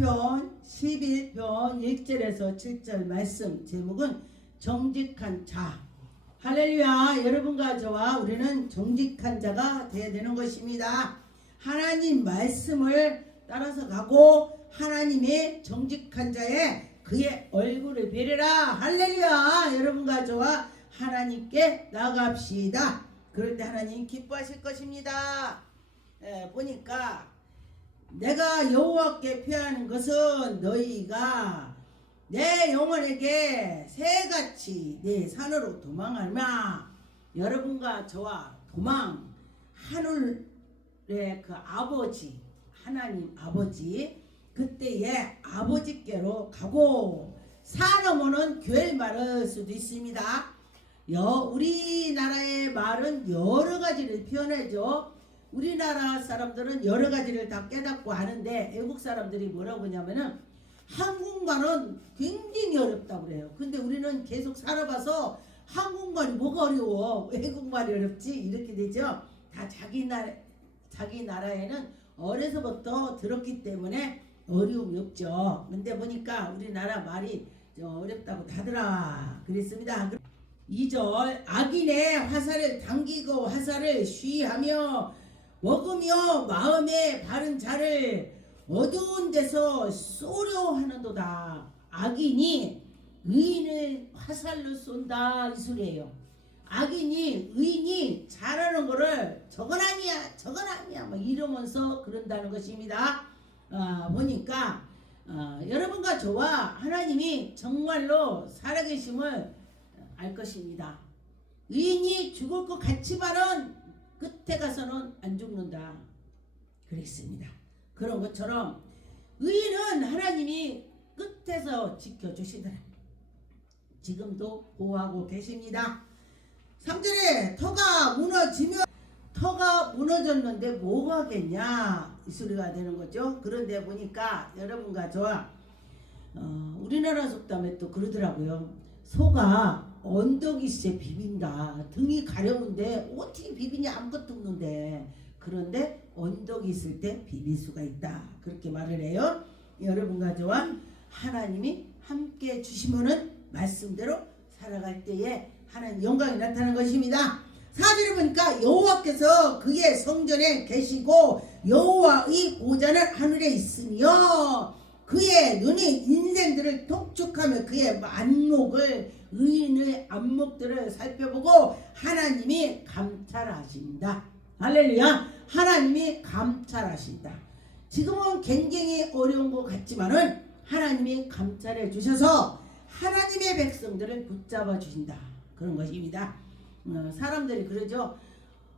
시편 11편 1절에서 7절 말씀 제목은 정직한 자. 할렐루야. 여러분과 저와 우리는 정직한 자가 되어야 되는 것입니다. 하나님 말씀을 따라서 가고 하나님의 정직한 자의 그의 얼굴을 뵈려라. 할렐루야. 여러분과 저와 하나님께 나갑시다. 그럴 때 하나님 기뻐하실 것입니다. 보니까 내가 여호와께 피하는 것은 너희가 내 영혼에게 새같이 내 산으로 도망하며. 여러분과 저와 도망, 하늘의 그 아버지, 하나님 아버지, 그때의 아버지께로 가고 산 너머는 교회를 말할 수도 있습니다. 우리나라의 말은 여러 가지를 표현하죠. 우리나라 사람들은 여러 가지를 다 깨닫고 하는데 외국 사람들이 뭐라고 하냐면은 한국말은 굉장히 어렵다고 그래요. 근데 우리는 계속 살아봐서 한국말이 뭐가 어려워, 외국말이 어렵지, 이렇게 되죠. 다 자기 나라에는 어려서부터 들었기 때문에 어려움이 없죠. 근데 보니까 우리나라 말이 좀 어렵다고 하더라 그랬습니다. 2절 악인의 화살을 당기고 화살을 쉬하며 먹으며 마음에 바른 자를 어두운 데서 쏘려 하는도다. 악인이 의인을 화살로 쏜다 이 소리예요. 악인이 의인이 잘하는 거를 저건 아니야 막 이러면서 그런다는 것입니다. 보니까 여러분과 저와 하나님이 정말로 살아계심을 알 것입니다. 의인이 죽을 것 같지만은 끝에 가서는 안 죽는다 그랬습니다. 그런 것처럼 의인은 하나님이 끝에서 지켜주시더라. 지금도 보호하고 계십니다. 3절에 터가 무너졌는데 뭐가 겠냐 이 소리가 되는 거죠. 그런데 보니까 여러분과 저와 우리나라 속담에 또 그러더라고요. 소가 언덕 있에 비빈다. 등이 가려운데 어떻게 비비냐, 아무것도 없는데. 그런데 언덕이 있을 때 비빌 수가 있다. 그렇게 말을 해요. 여러분과 저와 하나님이 함께 주시면은 말씀대로 살아갈 때에 하나님 영광이 나타나는 것입니다. 4절에 보니까 여호와께서 그의 성전에 계시고 여호와의 보좌는 하늘에 있으며 그의 눈이 인생들을 통촉하며 그의 안목을 의인의 안목들을 살펴보고 하나님이 감찰하신다. 할렐루야. 하나님이 감찰하신다. 지금은 굉장히 어려운 것 같지만은 하나님이 감찰해 주셔서 하나님의 백성들을 붙잡아 주신다. 그런 것입니다. 사람들이 그러죠.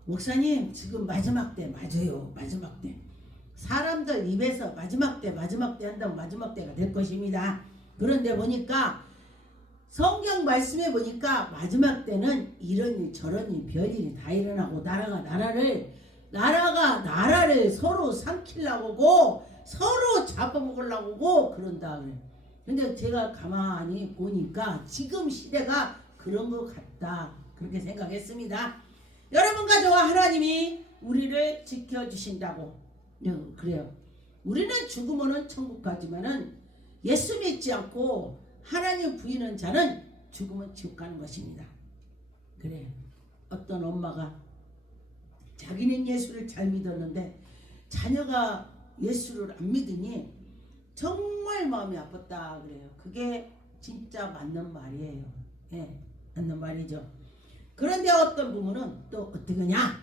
목사님 지금 마지막 때 맞아요. 마지막 때. 사람들 입에서 마지막 때 한다고 마지막 때가 될 것입니다. 그런데 보니까 성경 말씀에 보니까 마지막 때는 이런 일 저런 일 별일이 다 일어나고 나라가 나라를 서로 삼키려고 서로 잡아먹으려고 그런다 그래. 근데 제가 가만히 보니까 지금 시대가 그런 것 같다 그렇게 생각했습니다. 여러분과 저와 하나님이 우리를 지켜주신다고 그래요. 우리는 죽으면은 천국 가지만은 예수 믿지 않고 하나님 부인한 자는 죽으면 지옥 가는 것입니다. 그래. 어떤 엄마가 자기는 예수를 잘 믿었는데 자녀가 예수를 안 믿으니 정말 마음이 아팠다 그래요. 그게 진짜 맞는 말이에요. 예, 맞는 말이죠. 그런데 어떤 부모는 또 어떻게 하냐?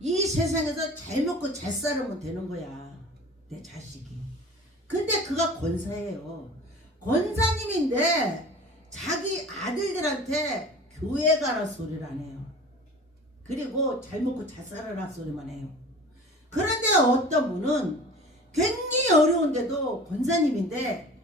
이 세상에서 잘 먹고 잘 살으면 되는 거야. 내 자식이. 근데 그가 권사예요. 권사님인데 자기 아들들한테 교회 가라 소리를 안 해요. 그리고 잘 먹고 잘 살아라 소리만 해요. 그런데 어떤 분은 굉장히 어려운데도 권사님인데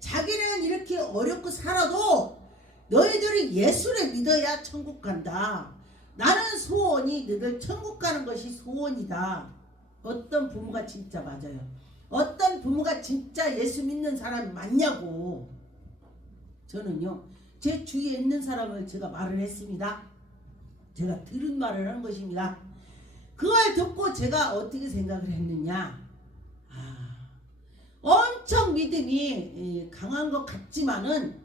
자기는 이렇게 어렵고 살아도 너희들이 예수를 믿어야 천국 간다. 나는 소원이 너희들 천국 가는 것이 소원이다. 어떤 부모가 진짜 맞아요. 어떤 부모가 진짜 예수 믿는 사람이 맞냐고. 저는요 제 주위에 있는 사람을 제가 말을 했습니다. 제가 들은 말을 하는 것입니다. 그걸 듣고 제가 어떻게 생각을 했느냐. 엄청 믿음이 강한 것 같지만은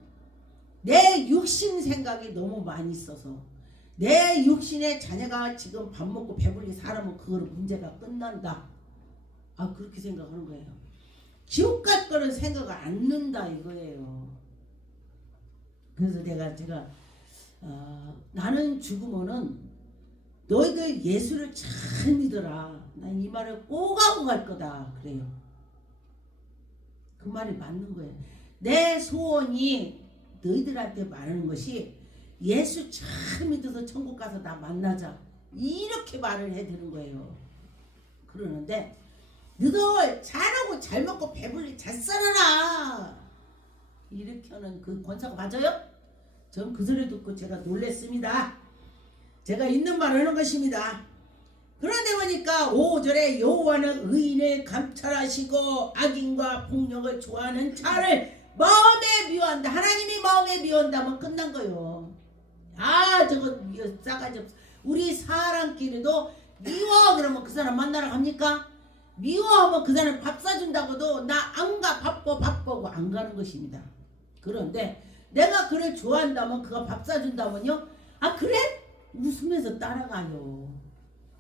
내 육신 생각이 너무 많이 있어서 내 육신의 자녀가 지금 밥 먹고 배불리 살아면 그거는 문제가 끝난다. 아, 그렇게 생각하는 거예요. 지옥 갈 거는 생각을 안 는다 이거예요. 그래서 제가 나는 죽으면은 너희들 예수를 잘 믿어라. 난 이 말을 꼭 하고 갈 거다. 그래요. 그 말이 맞는 거예요. 내 소원이 너희들한테 말하는 것이 예수 잘 믿어서 천국 가서 나 만나자. 이렇게 말을 해드는 거예요. 그러는데 너희들 잘하고 잘 먹고 배불리 잘 살아라. 이렇게 하는 그 권사가 맞아요? 전 그 소리 듣고 제가 놀랬습니다. 제가 있는 말을 하는 것입니다. 그런데 보니까 5절에 여호와는 의인을 감찰하시고 악인과 폭력을 좋아하는 자를 마음에 미워한다. 하나님이 마음에 미워한다면 끝난 거요. 아, 저거 싸가지 없어. 우리 사람끼리도 미워 그러면 그 사람 만나러 갑니까? 미워하면 그 사람 밥 사준다고도 나 안 가, 바쁘고 안 가는 것입니다. 그런데 내가 그를 좋아한다면 그가 밥 사준다면요, 아 그래? 웃으면서 따라가요.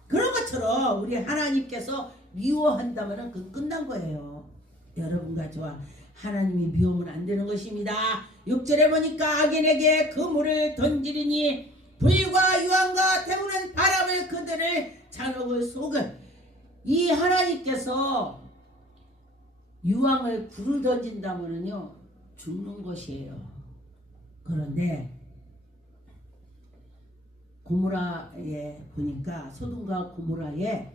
그런 것처럼 우리 하나님께서 미워한다면 그 끝난 거예요. 여러분과 저와 하나님이 미우면 안 되는 것입니다. 6절에 보니까 악인에게 그물을 던지리니 불과 유황과 태우는 바람을 그들을 잔혹을 속을. 이 하나님께서 유황을 불을 던진다면요 죽는 것이에요. 그런데 고모라에 보니까 소돔과 고모라에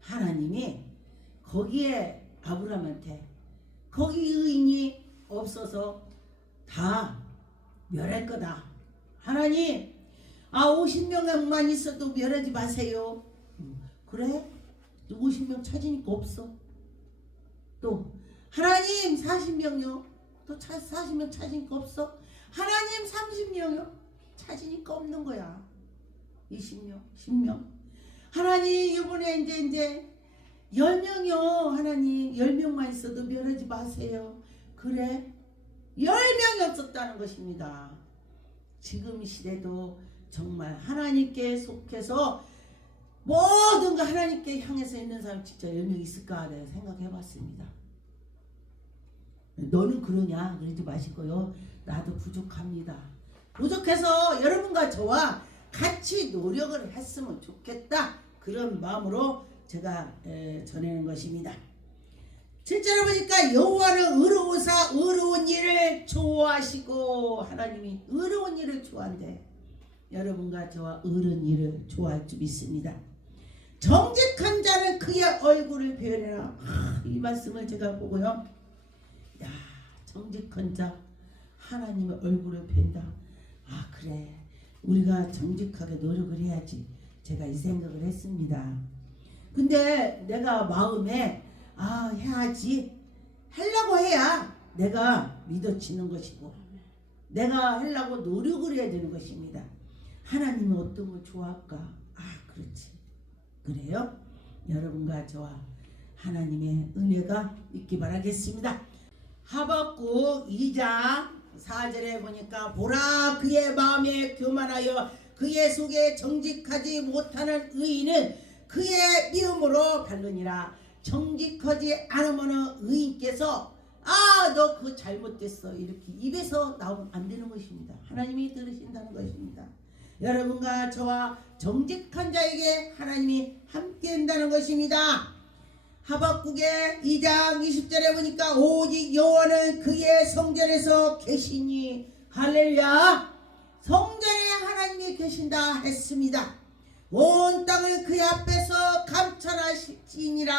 하나님이 거기에 아브라함한테 거기 의인이 없어서 다 멸할 거다. 하나님 50명만 있어도 멸하지 마세요. 그래? 50명 찾으니까 없어. 또 하나님 40명요. 또 40명 찾으니까 없어. 하나님 30명요. 찾으니까 없는 거야. 20명, 10명. 하나님 이번에 이제 10명이요. 하나님 10명만 있어도 멸하지 마세요. 그래? 10명이 없었다는 것입니다. 지금 시대도 정말 하나님께 속해서 모든 거 하나님께 향해서 있는 사람 진짜 10명 있을까 내가 생각해 봤습니다. 너는 그러냐? 그러지 마시고요. 나도 부족합니다. 부족해서 여러분과 저와 같이 노력을 했으면 좋겠다. 그런 마음으로 제가 전하는 것입니다. 7절에 보니까 여호와는 의로우사 의로운 일을 좋아하시고, 하나님이 의로운 일을 좋아한대. 여러분과 저와 의로운 일을 좋아할 줄 믿습니다. 정직한 자는 그의 얼굴을 배려라. 이 말씀을 제가 보고요. 야, 정직한 자 하나님의 얼굴을 뵌다. 아, 그래. 우리가 정직하게 노력을 해야지. 제가 이 생각을 했습니다. 근데 내가 마음에 해야지. 하려고 해야 내가 믿어지는 것이고 내가 하려고 노력을 해야 되는 것입니다. 하나님은 어떤 걸 좋아할까? 그렇지. 그래요? 여러분과 저와 하나님의 은혜가 있기 바라겠습니다. 하박국 2장 4절에 보니까 보라 그의 마음에 교만하여 그의 속에 정직하지 못하는 의인은 그의 미움으로 밟느니라. 정직하지 않으면 의인께서 너 그거 잘못됐어 이렇게 입에서 나오면 안 되는 것입니다. 하나님이 들으신다는 것입니다. 여러분과 저와 정직한 자에게 하나님이 함께 한다는 것입니다. 하박국의 2장 20절에 보니까 오직 여호와는 그의 성전에서 계시니, 할렐루야, 성전에 하나님이 계신다 했습니다. 온 땅을 그의 앞에서 감찰하시니라.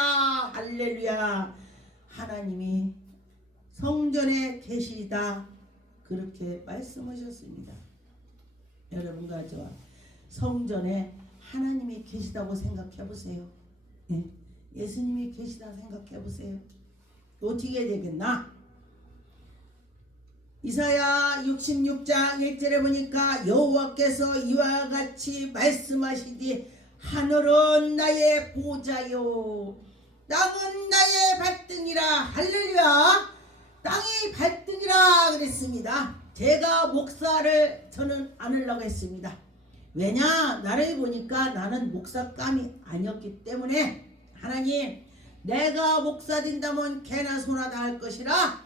할렐루야, 하나님이 성전에 계시다 그렇게 말씀하셨습니다. 여러분과 저와 성전에 하나님이 계시다고 생각해 보세요. 예수님이 계시다 생각해 보세요. 어떻게 되겠나? 이사야 66장 1절에 보니까 여호와께서 이와 같이 말씀하시니 하늘은 나의 보좌요 땅은 나의 발등이라. 할렐루야. 땅이 발등이라 그랬습니다. 제가 목사를 저는 안 하려고 했습니다. 왜냐? 나를 보니까 나는 목사감이 아니었기 때문에 하나님, 내가 목사 된다면 개나 소나 다 할 것이라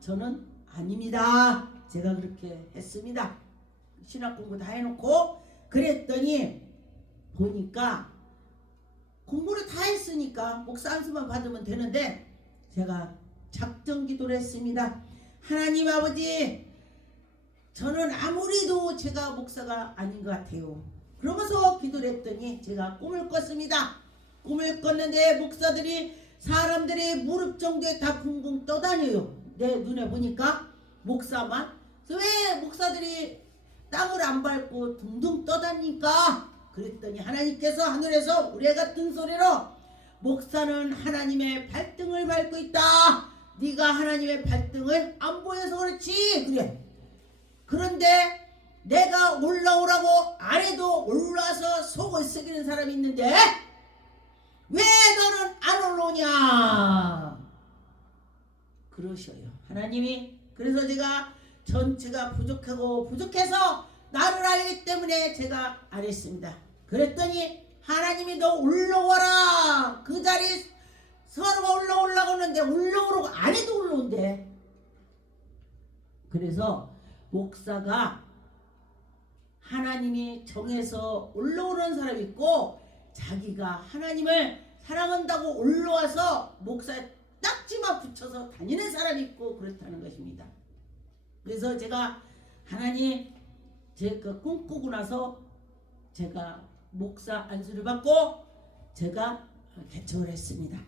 저는 아닙니다. 제가 그렇게 했습니다. 신학 공부 다 해놓고 그랬더니 보니까 공부를 다 했으니까 목사 안수만 받으면 되는데 제가 작정 기도를 했습니다. 하나님 아버지, 저는 아무리도 제가 목사가 아닌 것 같아요. 그러면서 기도를 했더니 제가 꿈을 꿨습니다. 꿈을 꿨는데 목사들이 사람들의 무릎 정도에 다 붕붕 떠다녀요. 내 눈에 보니까 목사만. 그래서 왜 목사들이 땅을 안 밟고 둥둥 떠다니까? 그랬더니 하나님께서 하늘에서 우레 같은 소리로 목사는 하나님의 발등을 밟고 있다. 네가 하나님의 발등을 안 보여서 그렇지. 그래. 그런데 내가 올라오라고 안 해도 올라와서 속을 썩이는 사람이 있는데 왜 너는 안 올라오냐? 그러셔요 하나님이. 그래서 제가 전체가 부족해서 나를 알기 때문에 제가 안 했습니다. 그랬더니 하나님이 너 올라와라. 그 자리 서로가 올라오려고 하는데 올라오라고 안 해도 올라온대. 그래서 목사가 하나님이 정해서 올라오는 사람이 있고 자기가 하나님을 사랑한다고 올라와서 목사에 딱지만 붙여서 다니는 사람이 있고 그렇다는 것입니다. 그래서 제가 하나님 제가 꿈꾸고 나서 제가 목사 안수를 받고 제가 개척을 했습니다.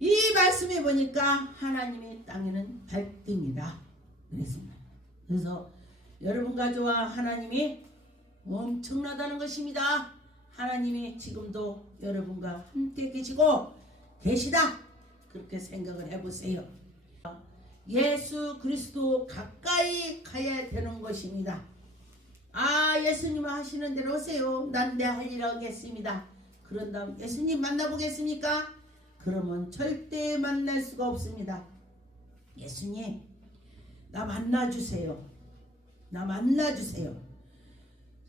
이 말씀에 보니까 하나님의 땅에는 발등이다 그랬습니다. 그래서 여러분과 저와 하나님이 엄청나다는 것입니다. 하나님이 지금도 여러분과 함께 계시고 계시다. 그렇게 생각을 해보세요. 예수 그리스도 가까이 가야 되는 것입니다. 예수님 하시는 대로 오세요. 난 내 할 일 하겠습니다. 그런 다음 예수님 만나보겠습니까? 그러면 절대 만날 수가 없습니다. 예수님 나 만나주세요. 나 만나주세요.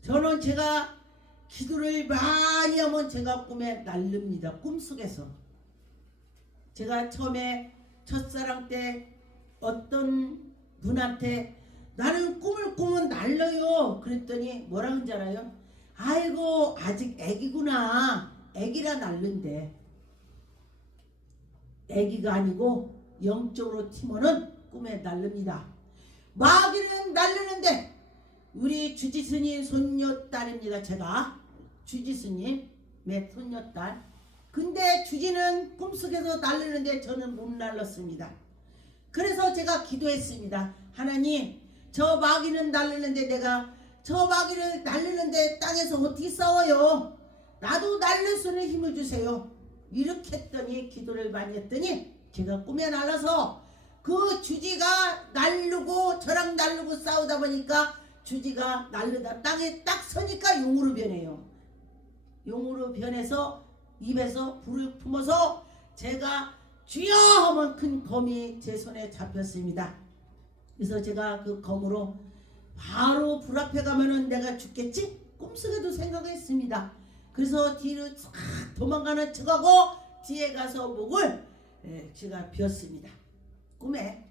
저는 제가 기도를 많이 하면 제가 꿈에 날릅니다. 꿈속에서. 제가 처음에 첫사랑 때 어떤 분한테 나는 꿈을 꾸면 날려요. 그랬더니 뭐라 그런지 알아요? 아이고 아직 애기구나. 애기라 날른대. 애기가 아니고 영적으로 팀원은 꿈에 날릅니다. 마귀는 날르는데 우리 주지스님 손녀딸입니다. 제가 주지스님의 손녀딸. 근데 주지는 꿈속에서 날르는데 저는 못 날랐습니다. 그래서 제가 기도했습니다. 하나님 저 마귀는 날르는데 내가 저 마귀를 날르는데 땅에서 어떻게 싸워요? 나도 날릴 수 있는 힘을 주세요. 이렇게 했더니 기도를 많이 했더니 제가 꿈에 날라서 그 주지가 날르고 저랑 날르고 싸우다 보니까 주지가 날르다 땅에 딱 서니까 용으로 변해요. 용으로 변해서 입에서 불을 품어서 제가 주여 하면 큰 검이 제 손에 잡혔습니다. 그래서 제가 그 검으로 바로 불 앞에 가면은 내가 죽겠지? 꿈속에도 생각했습니다. 그래서 뒤로 싹 도망가는 척하고 뒤에 가서 목을 제가 비었습니다. 꿈에.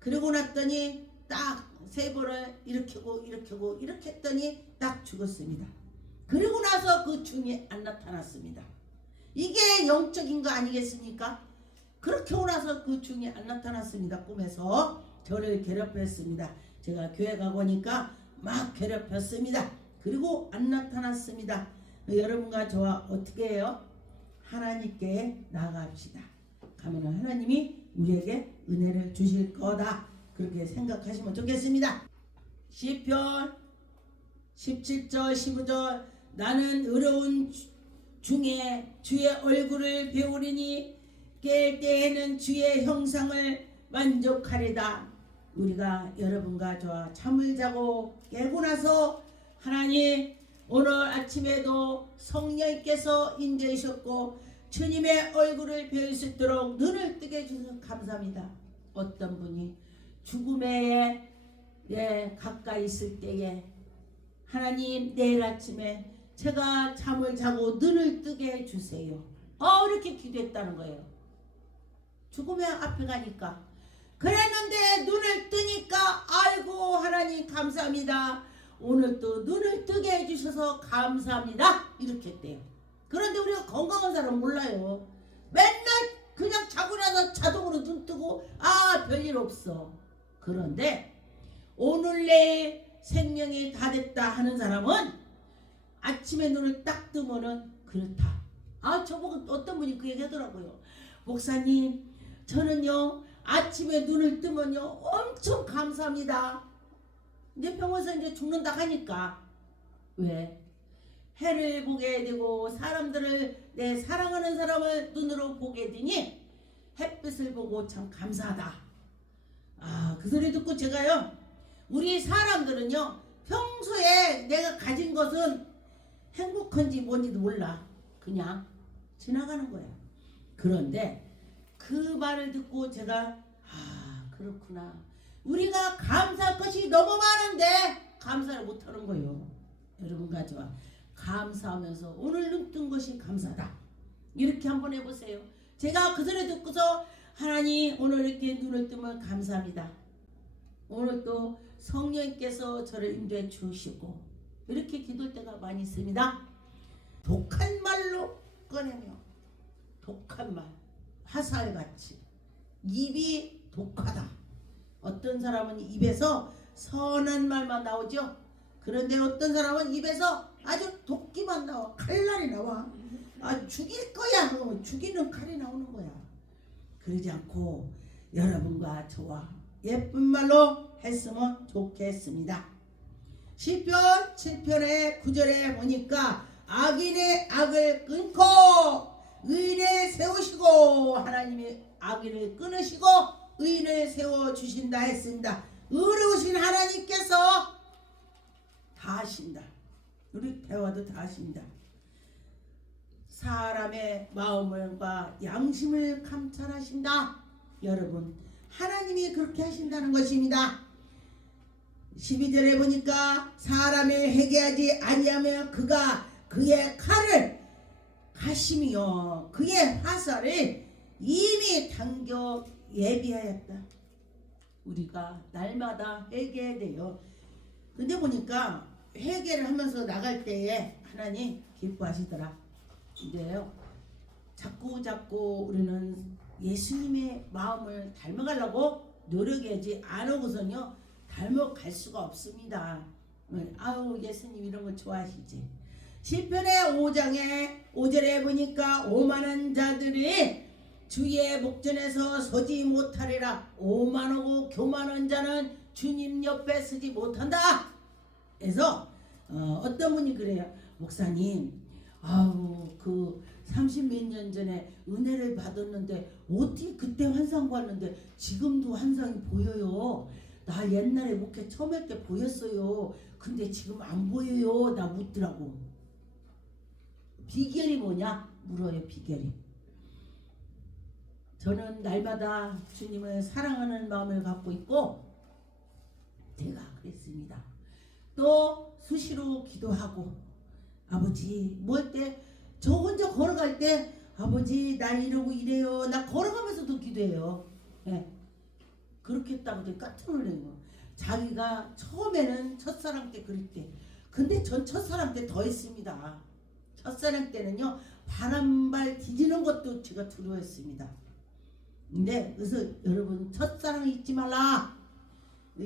그러고 났더니 딱 3번을 이렇게 하고 이렇게 했더니 딱 죽었습니다. 그리고 나서 그 중이 안 나타났습니다. 이게 영적인 거 아니겠습니까? 그렇게 하고 나서 그 중이 안 나타났습니다. 꿈에서 저를 괴롭혔습니다. 제가 교회 가고 오니까 막 괴롭혔습니다. 그리고 안 나타났습니다. 여러분과 저와 어떻게 해요? 하나님께 나아갑시다. 가면 하나님이 우리에게 은혜를 주실 거다. 그렇게 생각하시면 좋겠습니다. 시편 17절 15절 나는 어려운 중에 주의 얼굴을 배우리니 깰 때에는 주의 형상을 만족하리다. 우리가 여러분과 저와 잠을 자고 깨고 나서 하나님 오늘 아침에도 성령께서 인도하셨고 주님의 얼굴을 뵐 수 있도록 눈을 뜨게 해주셔서 감사합니다. 어떤 분이 죽음에 가까이 있을 때에 하나님 내일 아침에 제가 잠을 자고 눈을 뜨게 해주세요. 이렇게 기도했다는 거예요. 죽음의 앞에 가니까. 그랬는데 눈을 뜨니까 아이고 하나님 감사합니다. 오늘 또 눈을 뜨게 해주셔서 감사합니다. 이렇게 했대요. 그런데 우리가 건강한 사람 몰라요. 맨날 그냥 자고 나서 자동으로 눈 뜨고 별일 없어. 그런데 오늘 내일 생명이 다 됐다 하는 사람은 아침에 눈을 딱 뜨면은 그렇다. 저보고 어떤 분이 그 얘기 하더라고요. 목사님 저는요 아침에 눈을 뜨면요 엄청 감사합니다. 근데 병원에서 이제 죽는다 하니까 왜? 해를 보게 되고 사람들을 내 사랑하는 사람을 눈으로 보게 되니 햇빛을 보고 참 감사하다. 그 소리 듣고 제가요 우리 사람들은요 평소에 내가 가진 것은 행복한지 뭔지도 몰라. 그냥 지나가는 거야. 그런데 그 말을 듣고 제가 그렇구나. 우리가 감사할 것이 너무 많은데 감사를 못하는 거예요. 여러분 가져와 감사하면서 오늘 눈 뜬 것이 감사다. 이렇게 한번 해보세요. 제가 그 소리 듣고서 하나님 오늘 이렇게 눈을 뜨면 감사합니다. 오늘 또 성령께서 저를 인도해 주시고 이렇게 기도할 때가 많이 있습니다. 독한 말로 꺼내며 독한 말 화살같이 입이 독하다. 어떤 사람은 입에서 선한 말만 나오죠. 그런데 어떤 사람은 입에서 아주 도끼만 나와. 칼날이 나와. 죽일 거야. 그러면 죽이는 칼이 나오는 거야. 그러지 않고 여러분과 저와 예쁜 말로 했으면 좋겠습니다. 시편 7편의 9절에 보니까 악인의 악을 끊고 의인을 세우시고 하나님이 악인을 끊으시고 의인을 세워주신다 했습니다. 의로우신 하나님께서 다 하신다. 우리 대화도 다 하신다. 사람의 마음과 양심을 감찰하신다. 여러분 하나님이 그렇게 하신다는 것입니다. 12절에 보니까 사람을 회개하지 아니하며 그가 그의 칼을 가심이요 그의 화살을 이미 당겨 예비하였다. 우리가 날마다 회개해야 돼요. 근데 보니까 회개를 하면서 나갈 때에 하나님 기뻐하시더라. 근데요 자꾸 우리는 예수님의 마음을 닮아가려고 노력해야지 안 하고서는요 닮아갈 수가 없습니다. 예수님 이런 거 좋아하시지. 시편의 5장에 5절에 보니까 오만한 자들이 주의 목전에서 서지 못하리라. 오만하고 교만한 자는 주님 옆에 서지 못한다. 그래서 어떤 분이 그래요. 목사님 그 30몇 년 전에 은혜를 받았는데 어떻게 그때 환상 봤는데 지금도 환상이 보여요. 나 옛날에 목회 처음 할 때 보였어요. 근데 지금 안 보여요. 나 묻더라고. 비결이 뭐냐? 물어요. 비결이. 저는 날마다 주님을 사랑하는 마음을 갖고 있고 제가 그랬습니다. 또 수시로 기도하고 아버지 뭐 할 때 저 혼자 걸어갈 때 아버지 나 이러고 이래요. 나 걸어가면서도 기도해요. 그렇게 했다고 깜짝 놀래요. 자기가 처음에는 첫사랑 때 그럴 때 근데 전 첫사랑 때 더 했습니다. 첫사랑 때는요 바람발 뒤지는 것도 제가 두려워했습니다. 근데 그래서 여러분 첫사랑 잊지 말라.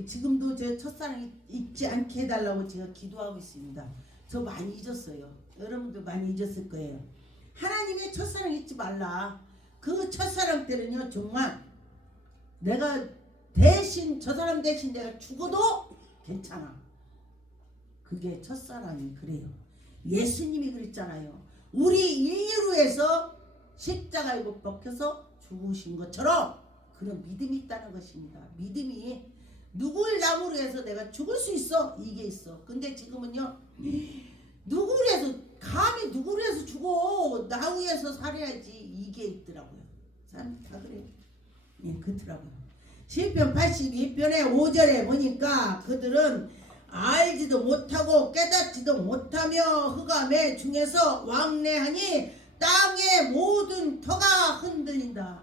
지금도 제 첫사랑 잊지 않게 해달라고 제가 기도하고 있습니다. 저 많이 잊었어요. 여러분도 많이 잊었을 거예요. 하나님의 첫사랑 잊지 말라. 그 첫사랑 때는요 정말 내가 대신 저 사람 대신 내가 죽어도 괜찮아. 그게 첫사랑이 그래요. 예수님이 그랬잖아요. 우리 인류로 해서 십자가에 못 박혀서 죽으신 것처럼 그런 믿음이 있다는 것입니다. 믿음이 누굴 남으로 해서 내가 죽을 수 있어. 이게 있어. 근데 지금은요 누구를 해서 감히 누구를 해서 죽어. 나 위해서 살아야지. 이게 있더라고요. 사람 다 그래요. 예, 그렇더라고요. 시편 82편의 5절에 보니까 그들은 알지도 못하고 깨닫지도 못하며 흑암의 중에서 왕래하니 땅의 모든 터가 흔들린다.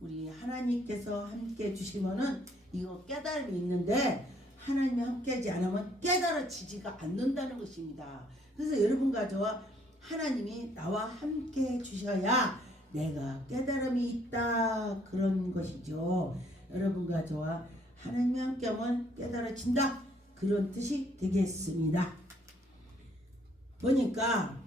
우리 하나님께서 함께 주시면은 이거 깨달음이 있는데 하나님이 함께하지 않으면 깨달아지지가 않는다는 것입니다. 그래서 여러분과 저와 하나님이 나와 함께 주셔야 내가 깨달음이 있다 그런 것이죠. 여러분과 저와 하나님이 함께하면 깨달아진다 그런 뜻이 되겠습니다. 보니까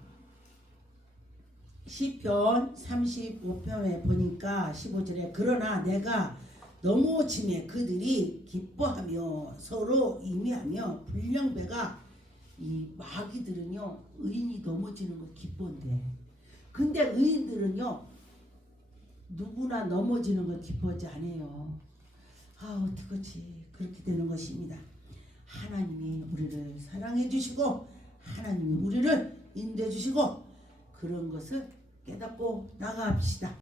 시편 35편에 보니까 15절에 그러나 내가 넘어짐에 그들이 기뻐하며 서로 임의하며 불량배가 이 마귀들은요 의인이 넘어지는 거 기쁜데 근데 의인들은요 누구나 넘어지는 걸 기뻐하지 않아요. 아 어떡하지 그렇게 되는 것입니다. 하나님이 우리를 사랑해 주시고 하나님이 우리를 인도해 주시고 그런 것을 깨닫고 나갑시다.